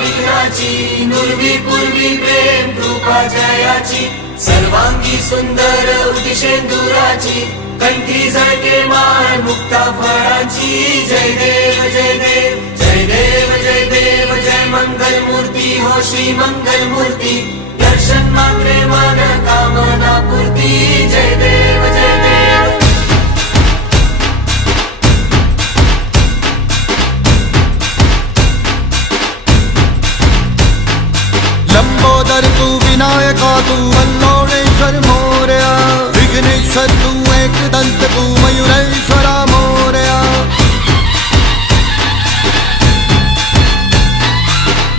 विघ्नाची नुर्वी पूर्वी प्रेम कृपा जयाची सर्वांगी सुंदर उदिशेंदुराची कंठी झळके मान मुक्ता फळाची जय देव जय देव जय देव जय देव जय मंगल मूर्ती हो श्री मंगल मूर्ती दर्शन मात्रे मन कामना पूर्ती जय देव जय देव लंबोदर तू विनायका तू वल्लोळेश्वर मोरया विघ्नेश्वर तू एकदंत तू मयुरेश्वरा मोरया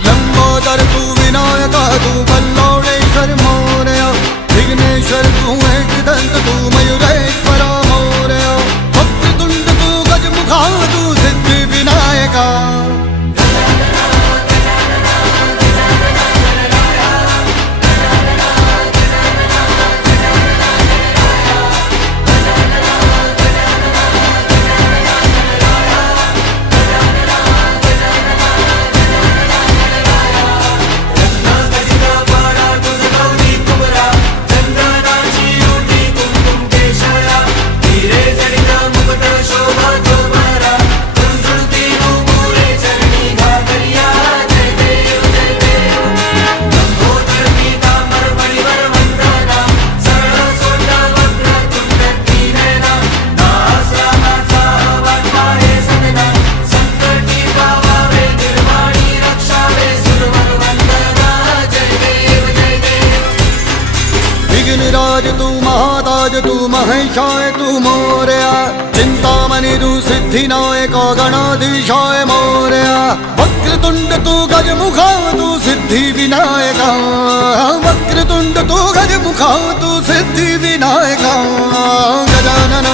लंबोदर तू विनायका तू वल्लोळेश्वर मोरया विघ्नेश्वर तू एकदंत तू मयुरेश्वरा मोरया वक्रतुंड तू गजमुखा तू सिद्धी विनायका विघ्नराज तू महाताज तू महेशाय तू मोरया चिंतामणि तू सिद्धिनायक गणाधीशाय मोरया वक्रतुंड तू गजमुखा तू सिद्धि विनायका वक्रतुंड तू गजमुखा तू सिद्धि विनायका गजानन